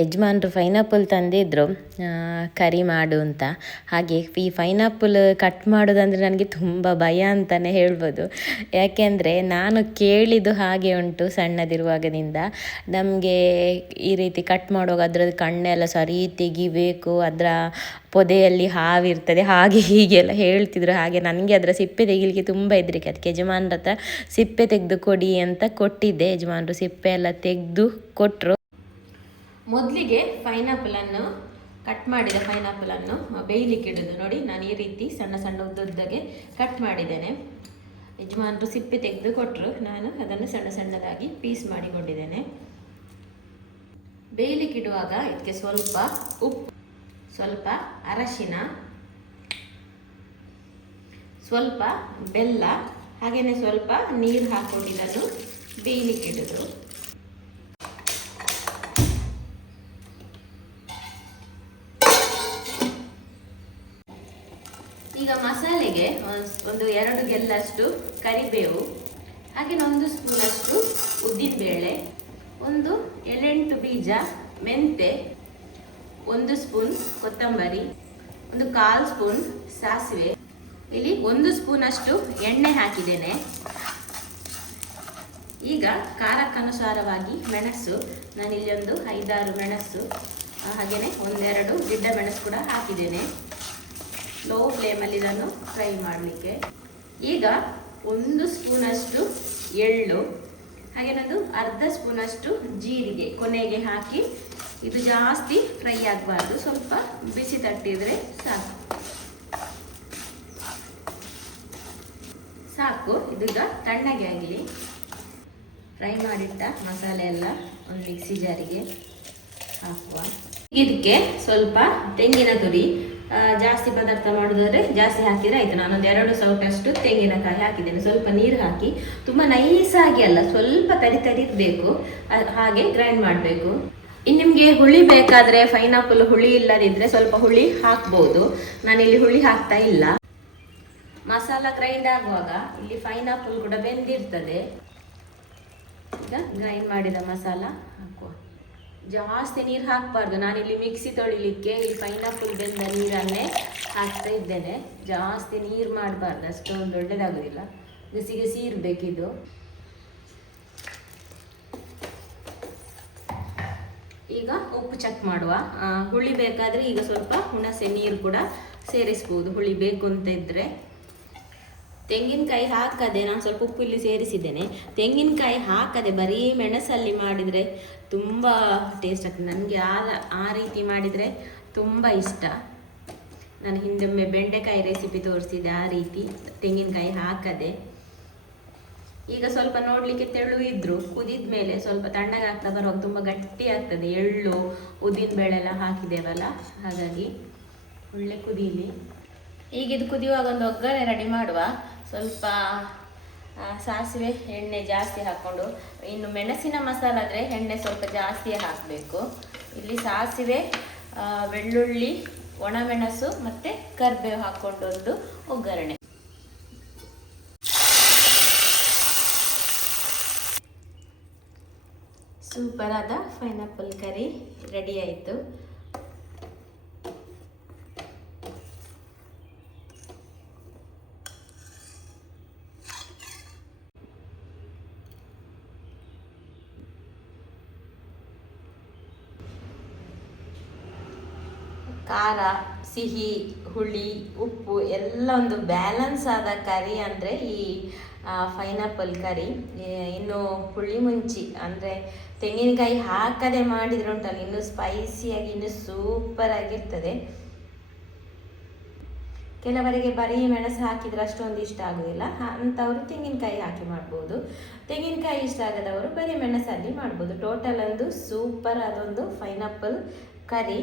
ಯಜಮಾನ್ರು ಪೈನಾಪಲ್ ತಂದಿದ್ದರು ಕರಿ ಮಾಡು ಅಂತ. ಹಾಗೆ ಈ ಪೈನಾಪಲ್ ಕಟ್ ಮಾಡೋದಂದರೆ ನನಗೆ ತುಂಬ ಭಯ ಅಂತಲೇ ಹೇಳ್ಬೋದು. ಯಾಕೆಂದರೆ ನಾನು ಕೇಳಿದ್ದು ಹಾಗೆ ಉಂಟು ಸಣ್ಣದಿರುವಾಗದಿಂದ. ನಮಗೆ ಈ ರೀತಿ ಕಟ್ ಮಾಡುವಾಗ ಅದರದ್ದು ಕಣ್ಣೆಲ್ಲ ಸರಿ ತೆಗಿಬೇಕು ಅದರ ಪೊದೆಯಲ್ಲಿ ಹಾವಿರ್ತದೆ, ಹಾಗೆ ಹೀಗೆ ಎಲ್ಲ ಹೇಳ್ತಿದ್ರು. ಹಾಗೆ ನನಗೆ ಅದರ ಸಿಪ್ಪೆ ತೆಗಿಲಿಕ್ಕೆ ತುಂಬ ಹೆದರಿಕೆ. ಅದಕ್ಕೆ ಯಜಮಾನ್ರ ಹತ್ರ ಸಿಪ್ಪೆ ತೆಗೆದು ಕೊಡಿ ಅಂತ ಕೊಟ್ಟಿದ್ದೆ. ಯಜಮಾನ್ರು ಸಿಪ್ಪೆ ಎಲ್ಲ ತೆಗೆದು ಕೊಟ್ಟರು ಮೊದಲಿಗೆ ಪೈನಾಪಲನ್ನು ಕಟ್ ಮಾಡಿದ ಪೈನಾಪಲನ್ನು ಬೇಯಲಿಕ್ಕೆ ಇಡೋದು. ನೋಡಿ, ನಾನು ಈ ರೀತಿ ಸಣ್ಣ ಸಣ್ಣ ಉದ್ದುದ್ದಗೆ ಕಟ್ ಮಾಡಿದ್ದೇನೆ. ಯಜಮಾನರು ಸಿಪ್ಪೆ ತೆಗೆದು ಕೊಟ್ಟರು ನಾನು ಅದನ್ನು ಸಣ್ಣ ಸಣ್ಣದಾಗಿ ಪೀಸ್ ಮಾಡಿಕೊಂಡಿದ್ದೇನೆ. ಬೇಯಲಿಕ್ಕೆ ಇಡುವಾಗ ಇದಕ್ಕೆ ಸ್ವಲ್ಪ ಉಪ್ಪು, ಸ್ವಲ್ಪ ಅರಶಿನ, ಸ್ವಲ್ಪ ಬೆಲ್ಲ, ಹಾಗೆಯೇ ಸ್ವಲ್ಪ ನೀರು ಹಾಕ್ಕೊಂಡಿದ್ದನ್ನು ಬೇಯಲಿಕ್ಕೆ ಇಡೋದು. ಈಗ ಮಸಾಲೆಗೆ ಒಂದು ಎರಡು ಗೆಲ್ಲಷ್ಟು ಕರಿಬೇವು, ಹಾಗೆ ಒಂದು ಸ್ಪೂನಷ್ಟು ಉದ್ದಿನಬೇಳೆ, ಒಂದು ಎಳೆಂಟು ಬೀಜ, ಮೆಂತೆ, ಒಂದು ಸ್ಪೂನ್ ಕೊತ್ತಂಬರಿ, ಒಂದು ಕಾಲು ಸ್ಪೂನ್ ಸಾಸಿವೆ. ಇಲ್ಲಿ ಒಂದು ಸ್ಪೂನಷ್ಟು ಎಣ್ಣೆ ಹಾಕಿದ್ದೇನೆ. ಈಗ ಖಾರಕ್ಕನುಸಾರವಾಗಿ ಮೆಣಸು, ನಾನಿಲ್ಲಿ ಒಂದು ಐದಾರು ಮೆಣಸು ಹಾಗೆಯೇ ಒಂದೆರಡು ಗಿಡ್ಡ ಮೆಣಸು ಕೂಡ ಹಾಕಿದ್ದೇನೆ. ಲೋ ಫ್ಲೇಮಲ್ಲಿ ನಾನು ಫ್ರೈ ಮಾಡಲಿಕ್ಕೆ. ಈಗ ಒಂದು ಸ್ಪೂನಷ್ಟು ಎಳ್ಳು ಹಾಗೇನದು ಅರ್ಧ ಸ್ಪೂನಷ್ಟು ಜೀರಿಗೆ ಕೊನೆಗೆ ಹಾಕಿ ಇದು ಜಾಸ್ತಿ ಫ್ರೈ ಆಗಬಾರ್ದು. ಸ್ವಲ್ಪ ಬಿಸಿ ತಟ್ಟಿದರೆ ಸಾಕು. ಸಾಕು, ಇದೀಗ ತಣ್ಣಗೆ ಆಗಲಿ. ಫ್ರೈ ಮಾಡಿಟ್ಟ ಮಸಾಲೆ ಎಲ್ಲ ಒಂದು ಮಿಕ್ಸಿ ಜಾರಿಗೆ ಹಾಕುವ. ಇದಕ್ಕೆ ಸ್ವಲ್ಪ ತೆಂಗಿನ ತುರಿ ಜಾಸ್ತಿ ಪದಾರ್ಥ ಮಾಡೋದಾದ್ರೆ ಜಾಸ್ತಿ ಹಾಕಿದ್ರೆ ಆಯ್ತು. ನಾನೊಂದು ಎರಡು ಸೌಟಷ್ಟು ತೆಂಗಿನಕಾಯಿ ಹಾಕಿದ್ದೇನೆ. ಸ್ವಲ್ಪ ನೀರು ಹಾಕಿ. ತುಂಬ ನೈಸಾಗಿ ಅಲ್ಲ, ಸ್ವಲ್ಪ ತರಿ ತರಿ ಹಾಗೆ ಗ್ರೈಂಡ್ ಮಾಡಬೇಕು. ಇನ್ನು ನಿಮಗೆ ಹುಳಿ ಬೇಕಾದರೆ ಪೈನಾಪಲ್ ಹುಳಿ ಇಲ್ಲದಿದ್ದರೆ ಸ್ವಲ್ಪ ಹುಳಿ ಹಾಕ್ಬೋದು. ನಾನಿಲ್ಲಿ ಹುಳಿ ಹಾಕ್ತಾ ಇಲ್ಲ. ಮಸಾಲ ಗ್ರೈಂಡ್ ಆಗುವಾಗ ಇಲ್ಲಿ ಪೈನಾಪಲ್ ಕೂಡ ಬೆಂದಿರ್ತದೆ. ಈಗ ಗ್ರೈಂಡ್ ಮಾಡಿದ ಮಸಾಲ ಹಾಕುವ. ಜಾಸ್ತಿ ನೀರು ಹಾಕಬಾರ್ದು. ಇಲ್ಲಿ ಮಿಕ್ಸಿ ತೊಳಿಲಿಕ್ಕೆ ಇಲ್ಲಿ ಪೈನಾಪಲ್ ಬೆಂದ ನೀರನ್ನೇ ಹಾಕ್ತಾ ಇದ್ದೇನೆ. ಜಾಸ್ತಿ ನೀರು ಮಾಡಬಾರ್ದು. ಅಷ್ಟೊಂದು ದೊಡ್ಡದಾಗೋದಿಲ್ಲ ಗಸಿ ಗಸಿ ಇರಬೇಕಿದು ಈಗ ಉಪ್ಪು ಚೆಕ್ ಮಾಡುವ. ಹುಳಿ ಬೇಕಾದರೆ ಈಗ ಸ್ವಲ್ಪ ಹುಣಸೆ ನೀರು ಕೂಡ ಸೇರಿಸ್ಬೋದು. ಹುಳಿ ಬೇಕು ಅಂತ ಇದ್ದರೆ ತೆಂಗಿನಕಾಯಿ ಹಾಕದೆ ನಾನು ಸ್ವಲ್ಪ ಉಪ್ಪು ಇಲ್ಲಿ ಸೇರಿಸಿದ್ದೇನೆ. ತೆಂಗಿನಕಾಯಿ ಹಾಕದೆ ಬರೀ ಮೆಣಸಲ್ಲಿ ಮಾಡಿದರೆ ತುಂಬ ಟೇಸ್ಟ್ ಆಗ್ತದೆ. ನನಗೆ ಆ ಆ ರೀತಿ ಮಾಡಿದರೆ ತುಂಬ ಇಷ್ಟ. ನಾನು ಹಿಂದೊಮ್ಮೆ ಬೆಂಡೆಕಾಯಿ ರೆಸಿಪಿ ತೋರಿಸಿದೆ ಆ ರೀತಿ, ತೆಂಗಿನಕಾಯಿ ಹಾಕದೆ. ಈಗ ಸ್ವಲ್ಪ ನೋಡಲಿಕ್ಕೆ ತೆಳು ಇದ್ರು, ಕುದಿದ ಮೇಲೆ ಸ್ವಲ್ಪ ತಣ್ಣಗಾಗ್ತಾ ಬರುವಾಗ ತುಂಬ ಗಟ್ಟಿ ಆಗ್ತದೆ. ಎಳ್ಳು ಉದ್ದಿನಬೇಳೆ ಎಲ್ಲ ಹಾಕಿದ್ದೇವಲ್ಲ, ಹಾಗಾಗಿ ಒಳ್ಳೆ ಕುದೀಲಿ. ಈಗ ಇದು ಕುದಿಯುವಾಗ ಒಂದು ಒಗ್ಗರಣೆ ರೆಡಿ ಮಾಡುವ. ಸ್ವಲ್ಪ ಸಾಸಿವೆ ಎಣ್ಣೆ ಜಾಸ್ತಿ ಹಾಕ್ಕೊಂಡು, ಇನ್ನು ಮೆಣಸಿನ ಮಸಾಲ ಆದರೆ ಎಣ್ಣೆ ಸ್ವಲ್ಪ ಜಾಸ್ತಿ ಹಾಕಬೇಕು. ಇಲ್ಲಿ ಸಾಸಿವೆ ಬೆಳ್ಳುಳ್ಳಿ, ಒಣಮೆಣಸು ಮತ್ತು ಕರಿಬೇವು ಹಾಕ್ಕೊಂಡು ಒಂದು ಒಗ್ಗರಣೆ. ಸೂಪರಾದ ಪೈನಾಪಲ್ ಕರಿ ರೆಡಿ ಆಯಿತು. ಖಾರ, ಸಿಹಿ, ಹುಳಿ, ಉಪ್ಪು ಎಲ್ಲ ಒಂದು ಬ್ಯಾಲೆನ್ಸ್ ಆದ ಕರಿ ಅಂದರೆ ಈ ಪೈನಾಪಲ್ ಕರಿ. ಇನ್ನು ಹುಳಿ ಮುಂಚಿ ಅಂದರೆ ತೆಂಗಿನಕಾಯಿ ಹಾಕದೆ ಮಾಡಿದ್ರೆ ಉಂಟಲ್ಲ, ಇನ್ನೂ ಸ್ಪೈಸಿಯಾಗಿ ಇನ್ನು ಸೂಪರ್ ಆಗಿರ್ತದೆ. ಕೆಲವರಿಗೆ ಬರೀ ಮೆಣಸು ಹಾಕಿದರೆ ಅಷ್ಟೊಂದು ಇಷ್ಟ ಆಗೋದಿಲ್ಲ. ಅಂಥವರು ತೆಂಗಿನಕಾಯಿ ಹಾಕಿ ಮಾಡ್ಬೋದು. ತೆಂಗಿನಕಾಯಿ ಇಷ್ಟ ಆಗದವರು ಬರೀ ಮೆಣಸಲ್ಲಿ ಮಾಡ್ಬೋದು. ಟೋಟಲ್ ಒಂದು ಸೂಪರ್ ಅದೊಂದು ಪೈನಾಪಲ್ ಕರಿ.